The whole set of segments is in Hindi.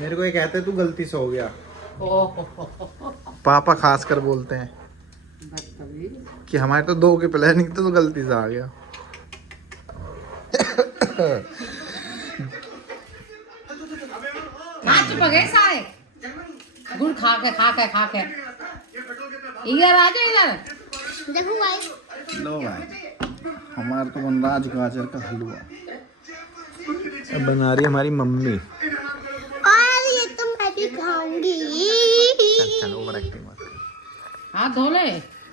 मेरे को ये कहते तू गलती से हो गया। पापा खास कर बोलते हैं कि हमारे तो 2 की प्लानिंग तो गलती से आ गया। सारे गुड़ खा के इधर आ जा इधर देखो भाई। लो भाई हमारा तो बन रहा आज गाजर का हलवा। अब बना रही है हमारी मम्मी। और ये तो मैं भी खाऊंगी। चल ओवर एक्टिंग मत कर। हाथ धो ले।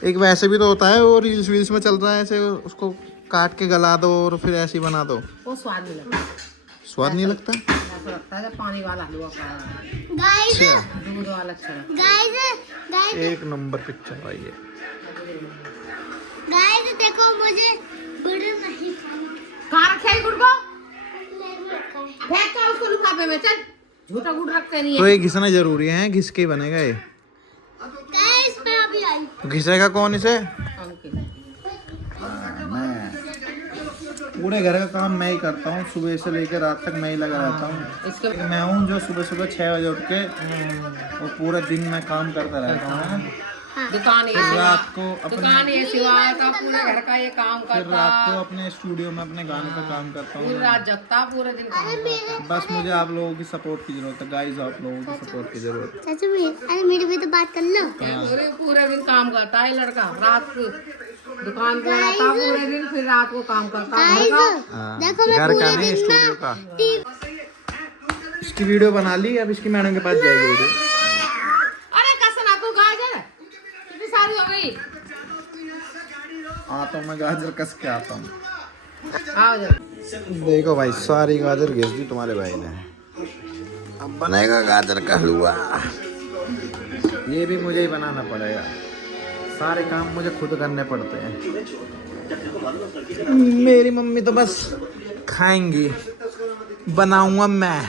एक वैसे भी तो होता है वो रील्स वील्स में चल रहा है ऐसे उसको काट के गला दो और फिर ऐसे ही बना दो। वो स्वाद नहीं लगता। स्वाद नहीं लगता? ऐसा लगता है पानी वाला हलवा खा रहा है। अच्छा दूध वाला अच्छा। एक नंबर पिक्चर भाई है। गाइस देखो मुझे गुड़ नहीं खाना। कहाँ रखे है गुड़ को? फेंक का उसको लिफाफे में चल। झूठा गुड़ रखते नहीं है। तो ये घिसना जरूरी है, घिस के ही बनेगा ये। गाइस मैं अभी आई। तो घिसेगा कौन इसे? मैं पूरे घर का काम मैं ही करता हूँ, सुबह से लेकर रात तक मैं ही लगा रहता हूँ। मैं हूँ जो सुबह 6 बजे उठ के वो पूरे दिन में काम करता रहता हूँ। दुकान रात को दुकान ये सिवाय का पूरे घर का ये काम फिर करता। रात को अपने स्टूडियो में अपने गाने का काम करता पूरी हूँ। रात जगता पूरे दिन काम करता। बस मुझे आप लोगों की सपोर्ट की जरूरत है गाइस, आप लोगों की सपोर्ट की जरूरत है। चाचा अरे मेरी भी तो बात कर लो। पूरे दिन काम करता है लड़का। रात को दुकान पे रहता पूरे दिन, फिर रात को काम करता है देखो घर का नहीं स्टूडियो का। इसकी वीडियो बना ली, अब इसकी मैडम के पास जाएगी वीडियो। अरे कसना तू गाजर कितनी सारी हो गई। आता हूँ मैं गाजर कस के आता हूँ। आओ जा। देखो भाई सारी गाजर घिस दी तुम्हारे भाई ने। अब बनेगा गाजर का हलवा। ये भी मुझे ही बनाना पड़ेगा, सारे काम मुझे खुद करने पड़ते हैं। मेरी मम्मी तो बस खाएंगी, बनाऊंगा मैं।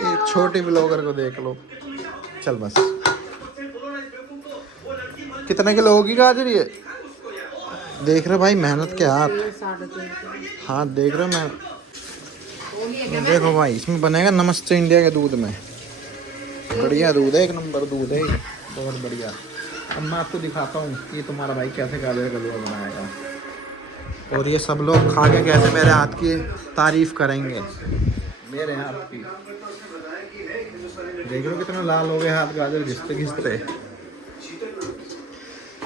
ये छोटी ब्लॉगर को देख लो। चल बस। कितने किलो होगी गाजर ये? देख रहे भाई मेहनत के हाथ देख रहे मैं। देखो भाई इसमें बनेगा नमस्ते इंडिया के दूध में। बढ़िया दूध है, 1 नंबर दूध है, बहुत बढ़िया। अब मैं आपको दिखाता हूँ कि तुम्हारा भाई कैसे गाजर का हलवा बनाएगा, और ये सब लोग खा के कैसे मेरे हाथ की तारीफ करेंगे। मेरे हाथ की देख लो कितना लाल हो गए हाथ गाजर घिसते घिसते।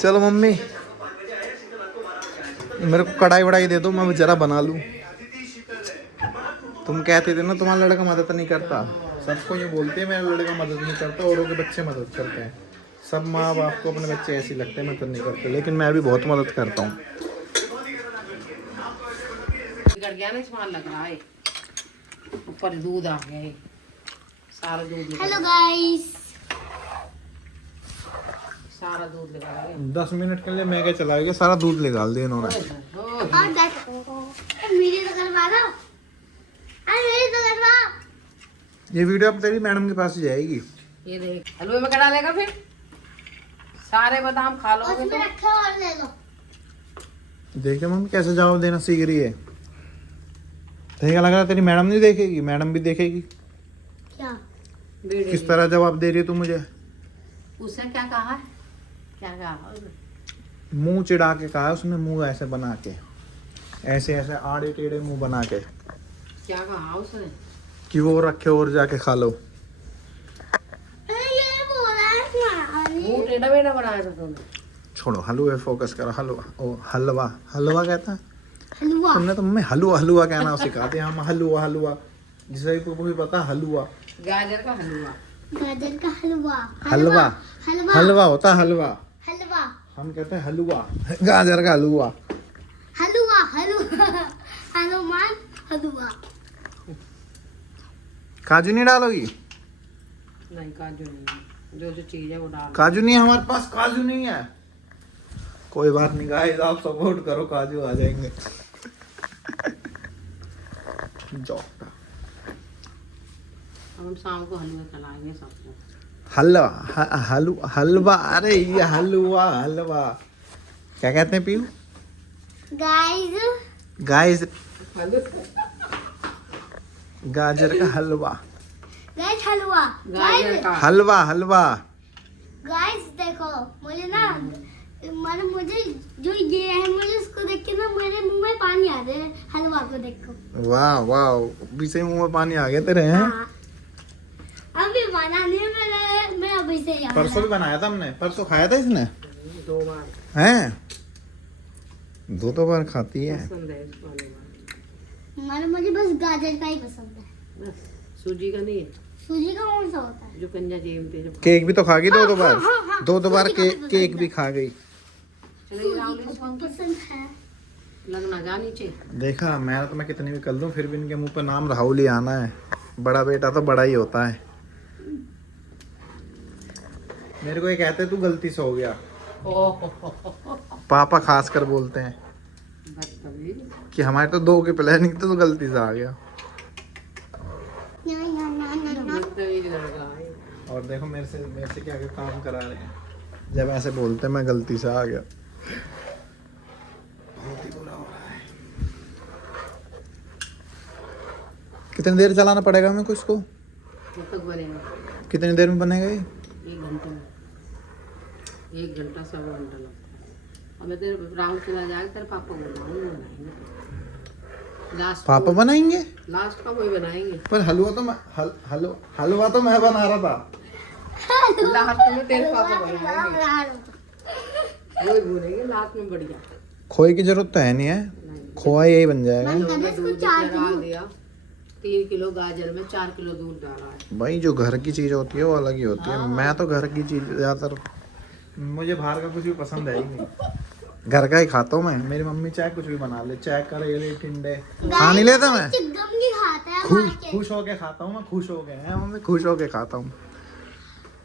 चलो मम्मी मेरे को कढ़ाई वढ़ाई दे दो, मैं जरा बना लूँ। तुम कहते थे ना तुम्हारा लड़का मदद नहीं करता। सबको ये बोलते हैं मेरा लड़का मदद नहीं करता, औरों के बच्चे मदद करते हैं। सब माँ बाप को अपने बच्चे ऐसे लगते हैं मदद नहीं करते, लेकिन मैं भी बहुत मदद करता हूँ। लग रहा है ऊपर दूध आ गया है, सारा दूध। हेलो गाइस, सारा दूध लगा दिया। 10 मिनट के लिए मैं क्या चला गया, सारा दूध निकाल दिया इन्होंने। ये वीडियो अब तेरी मैडम के पास ही जाएगी। ये देख हलवे में क्या डालेगा फिर? सारे बादाम खा लो तो और ले लो। देखते मम्मी कैसे जवाब देना सीख रही है। तेरे लग रहा है तेरी मैडम नहीं देखेगी? मैडम भी देखेगी। क्या किस तरह जवाब दे रही है तू मुझे? उसने क्या कहा? क्या कहा? मुंह चिढ़ा के कहा उसने, मुंह ऐसे बना के, ऐसे ऐसे आड़े टेढ़े मुंह बना के। क्या कहा उसने? कि वो रखे और जाके खा लो। मुंह टेढ़ा मेढ़ा बनाया था तुमने। छोड़ो हलवे फोकस करो। हलवा ओ हलवा, हलवा कहता है हलवा। तुमने तो मम्मी हलवा हलवा कहना सिखाते हैं हम। हलवा हलवा जिसे भी पता हलवा। गाजर का हलवा। गाजर का हलवा। हलवा हलवा होता है हलवा। हलवा हम कहते हैं हलवा, गाजर का हलवा। हलवा हलवा हनुमान हलवा। काजू नहीं डालोगी? नहीं काजू नहीं, जो जो चीज है वो डाल। काजू नहीं है हमारे पास, काजू नहीं है। कोई बात नहीं गाइस, आप सपोर्ट करो, काजू आ जाएंगे। हम शाम को हलवा खिलाएंगे सबको। हलवा हलवा, अरे ये हलवा हलवा क्या कहते हैं पीयू? गाइस गाजर का हलवा। हलवा हलवा हलवा। गाइस देखो मुझे ना मुझे जो ये है मुझे उसको देख के ना मेरे मुंह में पानी आ रहा है हलवा को देखो। वाह वाह अभी से मुंह में पानी आ गया तेरे हैं। हाँ। अभी बना नहीं मैं अभी से याद परसों भी बनाया था हमने, परसों खाया था इसने 2 बार हैं। 2 बार खाती है। पसंद है इसको हलवा। मुझे बस गाजर का ही पसंद है। बस सूजी का नहीं है, सूजी का कौन सा होता है? जो कंजा जेमते जो केक भी तो खा गई 2 बार। हाँ। 2 बार सूजी का भी केक पसंद भी खा गई। चलेगी राहुल सूजी इसको को पसंद है। लगना जा नीचे। देखा मेहनत मैं कितनी भी कर लूं फिर भी इनके मुंह पर नाम राहुल ही आना है। बड़ा बेटा तो बड़ा ही होता है। मेरे को ये कहते तू गलती से हो गया। ओह पापा खास कर बोलते हैं बदतमीज। कि हमारे तो 2 के प्लानिंग तो गलती से आ गया। बदतमीज लड़का है। और देखो मेरे से क्या क्या काम करा रहे हैं। जब ऐसे बोलते मैं गलती से आ गया। बहुत ही बुरा हो रहा है। कितनी देर चलाना पड़ेगा मेरे को इसको? कब तक बनेगा? कितनी देर में बनेगा ये? 1 घंटे में। 1 घंटा 1.25 घंटा लगता है। और मैं तेरे राहुल चला जाएगा तेरे पापा को बनाएंगे। लास्ट पापा बनाएंगे? लास्ट का वही बनाएंगे। पर हलवा तो मैं हलवा तो मैं बना रहा था। लास्ट में तेरे पापा बनाएंगे। वही बोलेंगे लास्ट में बढ़िया। खोए की जरूरत तो है नहीं है, खोआ यही बन जाएगा। दूध जला दिया 3 किलो गाजर में 4 किलो दूध डाला है। भाई जो घर की चीज होती है वो अलग ही होती है। मैं तो घर की चीज ज्यादातर, मुझे बाहर का कुछ भी पसंद है ही नहीं। घर का ही खाता हूँ मैं। मेरी मम्मी चाहे कुछ भी बना ले, चाहे करेले टिंडे खा नहीं लेता मैं। चिकन भी खाता है खुश होके खाता हूँ मैं। खुश होके है मम्मी, खुश होके खाता हूँ।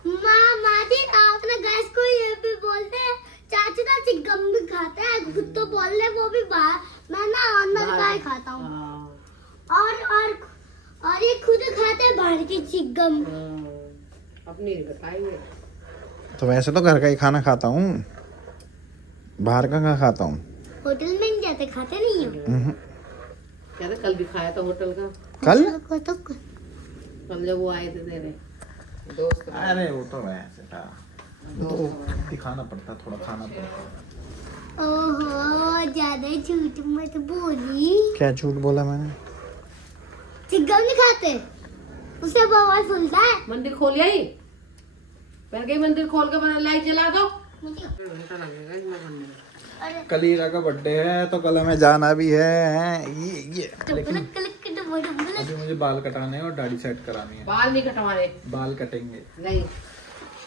माँ जी आपने गैस को ये भी बोलते हैं चाची ना चिकन भी खाते हैं खुद तो बोल रहे वो भी बाहर। मैं ना अंदर का ही खाता हूँ। हाँ। और ये खुद खाते हैं बाहर की चिकन। अपनी नहीं बताएंगे। तो वैसे तो घर का ही खाना खाता हूँ, बाहर का कहाँ खाता हूँ। होटल में नहीं जाते, खाते नहीं हो। क्या कल भी खाया था होटल का। कल कल जब वो आए थे तेरे दोस्त। अरे वो तो वैसे था, तो दिखाना पड़ता, थोड़ा खाना पड़ता। ओहो ज्यादा झूठ मत बोली। क्या झूठ बोला मैंने? चिकन नहीं खाते, उससे बवाल फूलता है। मंदिर खोल आई पहले गई, मंदिर खोल के बना लाइट जला दो। मुझे घंटा लगेगा इसमें बनने में। अरे कल हीरा का बर्थडे है तो कल हमें जाना भी है। ये लेकिन अभी मुझे बाल कटाने हैं और दाढ़ी सेट करानी है। बाल नहीं कटवाने। बाल कटेंगे। नहीं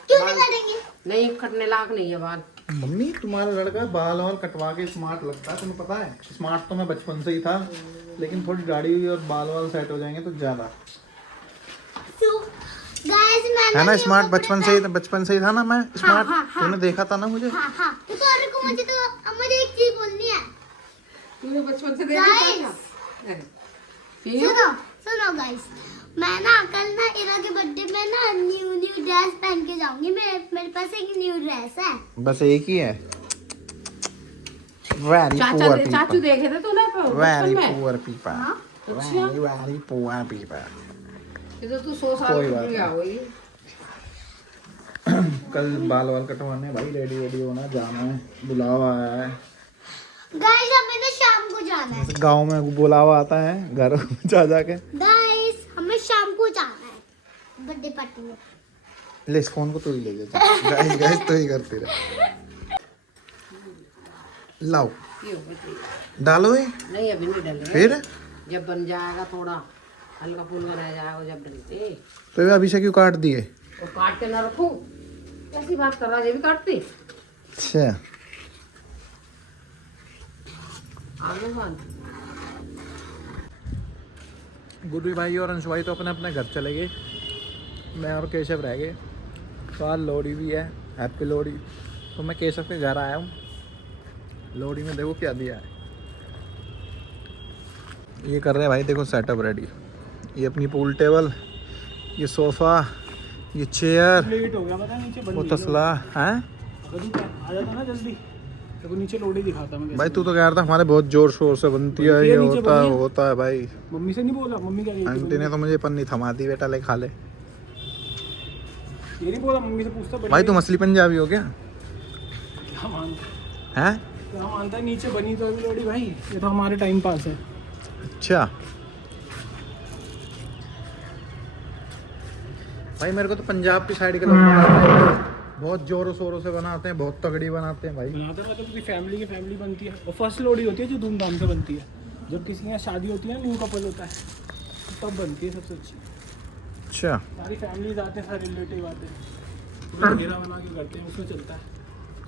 क्यों नहीं करेंगे? नहीं कटने लायक नहीं है बाल। मम्मी तुम्हारा लड़का बाल और कटवा के स्मार्ट लगता है, तुम्हें पता है। स्मार्ट तो मैं बचपन से ही था, लेकिन थोड़ी दाढ़ी और बाल वाल सेट हो जाएंगे तो ज्यादा है ना। स्मार्ट बचपन से ही था ना मैं स्मार्ट। तूने देखा था ना मुझे। मुझे एक चीज बोलनी है। तूने बचपन से सुनो गाइस, मैं ना कल ना इरा के बर्थडे में ना न्यू ड्रेस पहन के जाऊंगी। मेरे पास एक न्यू ड्रेस है। बस एक ही है। Very poor चाचू people. देखे थे तूने Very बचपन में? poor people. हाँ? अच्छा। Very poor people. ये तो तू 100 साल कोई की बात गया होगी। कल बाल वाल कटवाने भाई, रेडी होना, जाना है। बुलावा आया है गाइस, हमें ना शाम को जाना है। गांव में, बुलावा आता है घर जा जाके। गाइस हमें शाम को जाना है बर्थडे पार्टी में। ले इस फोन को तू ही ले जा। गाइस तो ही करती रहे। लाओ ये होगा ठीक। डालो ये। नहीं अभी नहीं डल रहे। फिर जब बन जाएगा थोड़ा हल्का फुल्का रह जाएगा जब डलते। तो ये अभी से क्यों काट दिए? तो काट के ना रखूं। कैसी बात कर रहा है, ये भी काटती। अच्छा आगे बात। गुड्डी भाई और अंशु भाई तो अपने अपने घर चले गए। मैं और केशव रह गए। तो आज लोहड़ी भी है, हैप्पी लोहड़ी। तो मैं केशव के घर आया हूँ। लोहड़ी में देखो क्या दिया है। ये कर रहे हैं भाई, देखो सेटअप रेडी। ये अपनी पूल टेबल, ये सोफ़ा, ये चेयर, लेट हो गया पता नीचे वो तसला है। आ जाता ना जल्दी। तो नीचे लोड़ी दिखाता मैं भाई तू तो कह रहा था हमारे बहुत जोर शोर से बनती है, ये नीचे होता है बनी है। होता है भाई। मम्मी से नहीं बोला, मम्मी क्या आंटी ने तो मुझे पन्नी थमा दी, बेटा ले खा ले। ये नहीं बोला, मम्मी से पूछता भाई तुम असली पंजाबी हो क्या? क्या मानता हैं? क्या मानता है, नीचे बनी तो अभी लोड़ी भाई, ये तो हमारे टाइम पास है। अच्छा भाई मेरे को तो पंजाब की साइड के लोग बनाते हैं, बहुत जोरों शोरों से बनाते हैं, बहुत तगड़ी बनाते हैं भाई। बनाते मतलब पूरी फैमिली की फैमिली बनती है। और फर्स्ट लोड़ी होती है जो धूमधाम से बनती है, जब किसी के यहाँ शादी होती है, न्यू कपल होता है, तब बनती है सबसे अच्छी। अच्छा सारी फैमिलीज आते हैं, सारे रिलेटिव आते हैं, पूरा घेरा बना के करते हैं, उसमें चलता है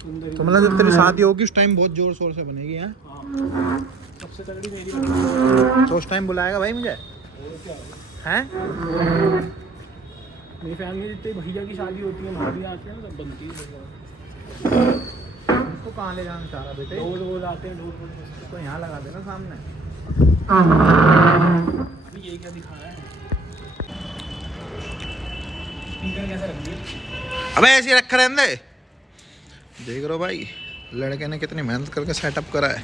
सुंदर। तो मतलब जब तेरी शादी होगी उस टाइम बहुत जोर शोर से बनेगी? हैं? हाँ, सबसे तगड़ी मेरी बनेगी। तो उस टाइम बुलाएगा भाई मुझे? और क्या होगा? हैं? मेरी फैमिली जितने भैया की शादी होती है, भाभी आते हैं ना, सब बनती है। तो कहाँ ले जाना चाह रहा बेटे? ढोल वोल आते हैं, ढोल वोल तो यहाँ लगा देना सामने। अभी ये क्या दिखाया है? स्पीकर कैसा रख दिया? अबे ऐसे ही रखा रहने दे। देख रहे हो भाई लड़के ने कितनी मेहनत करके सेटअप करा है।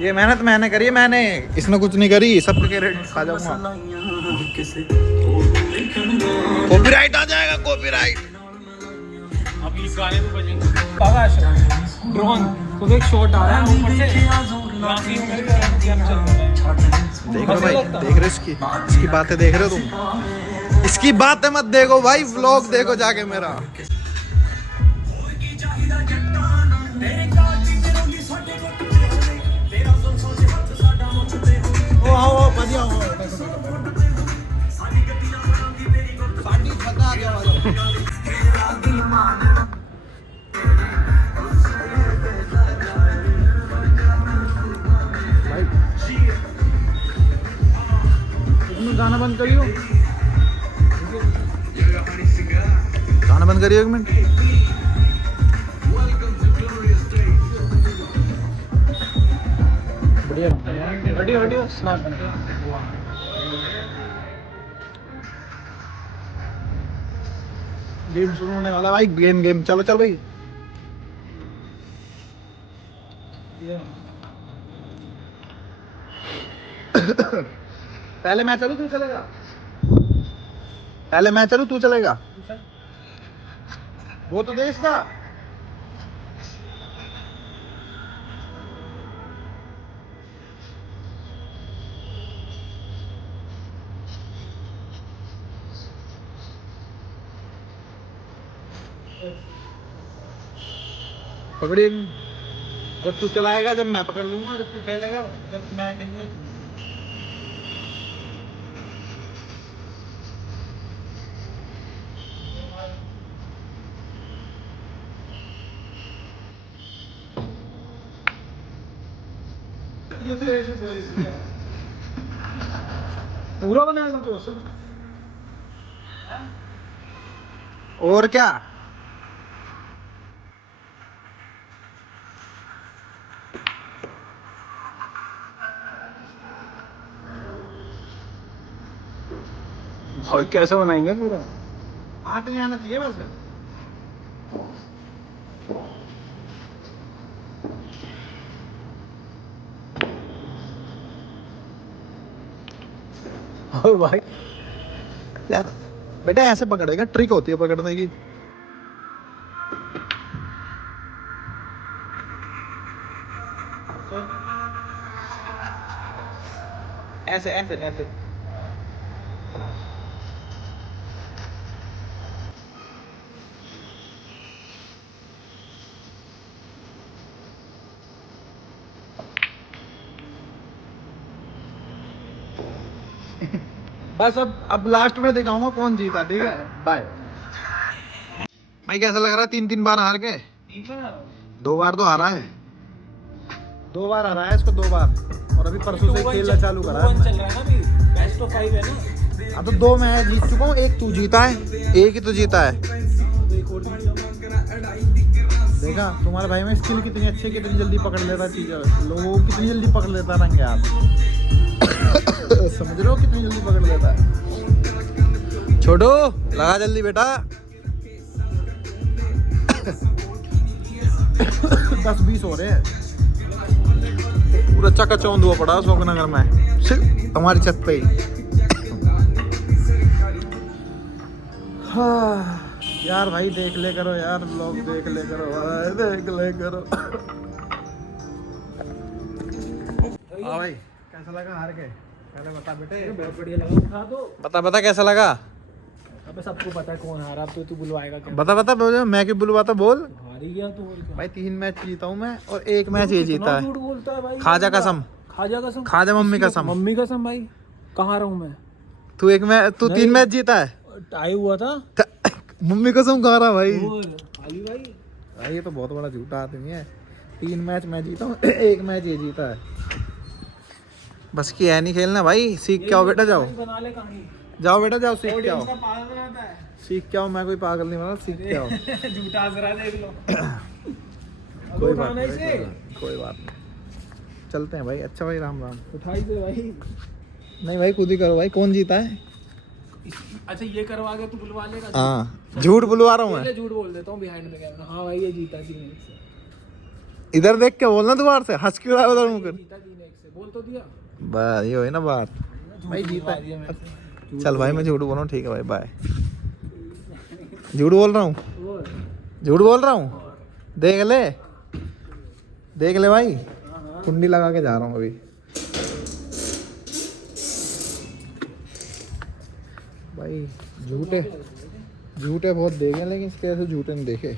ये मेहनत मैंने करी है, मैंने, इसने कुछ नहीं करी, सबके क्रेडिट खा जाऊंगा। कॉपीराइट आ जाएगा, कॉपीराइट। अब ये गाने भी बजेंगे। बाबा ड्रोन तो एक शॉट आ रहा है ऊपर से, राशि में गेम चल रहा है। देख रहे हो भाई, देख रहे हो इसकी बातें देख रहे हो तुम? इसकी बातें मत देखो भाई, व्लॉग देखो जाके मेरा। ओ आओ बढ़िया हो, साडी खतरा आ गया भाई। तुमने गाना बंद करियो, गाना बंद करियो एक मिनट। बढ़िया स्नैप बन गया। गेम शुरू होने वाला भाई, गेम चलो चल भाई। पहले मैं चलूं तू चलेगा? पहले मैं चलूं तू चलेगा? वो तो देश का पकड़ी। जब तू चलाएगा जब मैं पकड़ लूंगा, जब तू खेलेगा जब मैं नहीं। पूरा बनाएगा तो और क्या? और कैसे बनाएंगे पूरा? हाथ नहीं आना चाहिए बस। ओ भाई यार बेटा ऐसे पकड़ेगा, ट्रिक होती है पकड़ने की। ऐसे ऐसे ऐसे। बस अब लास्ट में दिखाऊंगा कौन जीता, ठीक है? बाय। भाई कैसा लग रहा है? 3 बार हार गए। 2 बार तो हारा है, 2 बार हारा है इसको, 2 बार। और अभी परसों से खेलना चालू करा है। चल रहा है ना अभी, बेस्ट ऑफ 5 है ना। अब तो 2 मैं जीत चुका हूँ, 1 तू जीता है, 1 ही तो जीता है। देखा तुम्हारे भाई में स्किल कितनी अच्छी है, कितनी जल्दी पकड़ लेता चीजें, लोगों को कितनी जल्दी पकड़ लेता रंग यार। समझ रहे हो कितनी जल्दी पकड़ लेता है? छोटू लगा जल्दी बेटा। 10-20 हो रहे हैं। पूरा चकाचौंध हुआ पड़ा अशोकनगर में, सिर्फ हमारी छत पे ही। हाँ यार भाई देख ले करो यार, ब्लॉग देख ले करो भाई, देख ले करो। हाँ भाई कैसा लगा हार के, पहले बता बेटे। बहुत बढ़िया लगा, उठा दो। बता कैसा लगा। अबे सबको पता है कौन हारा, अब तो तू बुलवाएगा क्या? बता बोल, मैं क्यों बुलवाता, बोल। हार ही गया तू और क्या? भाई 3 मैच जीता हूँ मैं और 1 मैच ये जीता है। झूठ बोलता है भाई। खाजा कसम, खाजा कसम, खाजा मम्मी कसम। मम्मी कसम भाई। कहाँ रहा हूँ मैं? तू 3 मैच जीता है। टाई हुआ था। मम्मी कसम खा रहा भाई। और खाली भाई भाई ये तो बहुत बड़ा झूठा आदमी है। 3 मैच मैं जीता हूँ, 1 मैच ये जीता है। बस की है नहीं खेलना भाई, सीख के आओ बेटा, जाओ बना ले कहानी। जाओ बेटा, जाओ सीख के आओ, उसका पागल बनाता है। सीख के आओ। मैं कोई पागल नहीं बना, सीख के आओ। झूठा जरा देख लो। कोई बात उठाना नहीं, इसे। कोई बात नहीं, चलते हैं भाई। अच्छा भाई, राम राम। उठाई से भाई। नहीं भाई खुद ही करो भाई, कौन जीता है। अच्छा ये करवा के तू बुलवा लेगा? हाँ झूठ बुलवा रहा हूँ मैं। पहले झूठ बोल देता हूँ बिहाइंड में कैमरा। हाँ भाई ये जीता 3-1 से। इधर देख के बोलना दोबारा से, हंस क्यों रहा है उधर मुँह कर। जीता 3-1 से, बोल तो दिया। बस ये हुई ना बात भाई, जीता दिया मैंने। चल भाई मैं झूठ बोल रहा हूँ, ठीक है भाई, बाय। झूठ बोल रहा हूँ, और झूठ बोल रहा हूँ। देख ले भाई, कुंडी लगा के जा रहा हूँ अभी। भाई झूठे बहुत देखे, लेकिन इसके ऐसे झूठे नहीं देखे।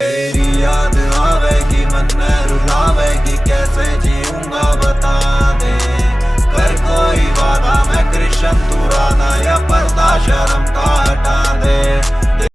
तेरी याद आवेगी, मन में रुलावेगी, कैसे जीऊंगा बता दे। कर कोई वादा मैं कृष्ण तू राना, या पर्दा शर्म का हटा दे।